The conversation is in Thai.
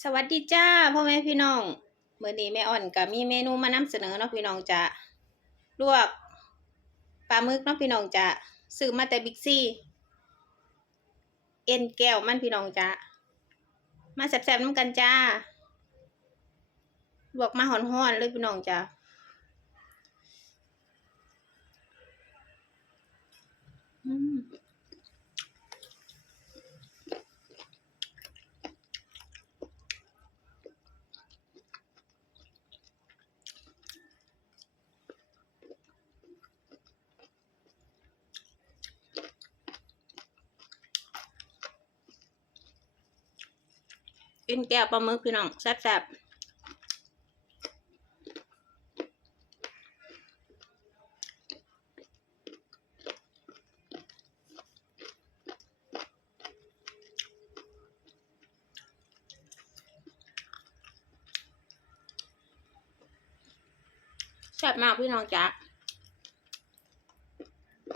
สวัสดีจ้าพ่อแม่พี่น้องเมื่อนี้แม่อ่อนก็มีเมนูมานำเสนอเนาะพี่น้องจะลวกปลาหมึกเนาะพี่น้องจะซื้อมาแต่บิ๊กซีเอ็นแก้วมันพี่น้องจะมาแซ่บๆน้ำกันจ้าลวกมาหอนๆเลยพี่น้องจ้า กินแก้วปลาหมึกพี่น้องแซ่บแซ่บมากพี่น้องจ๊ะ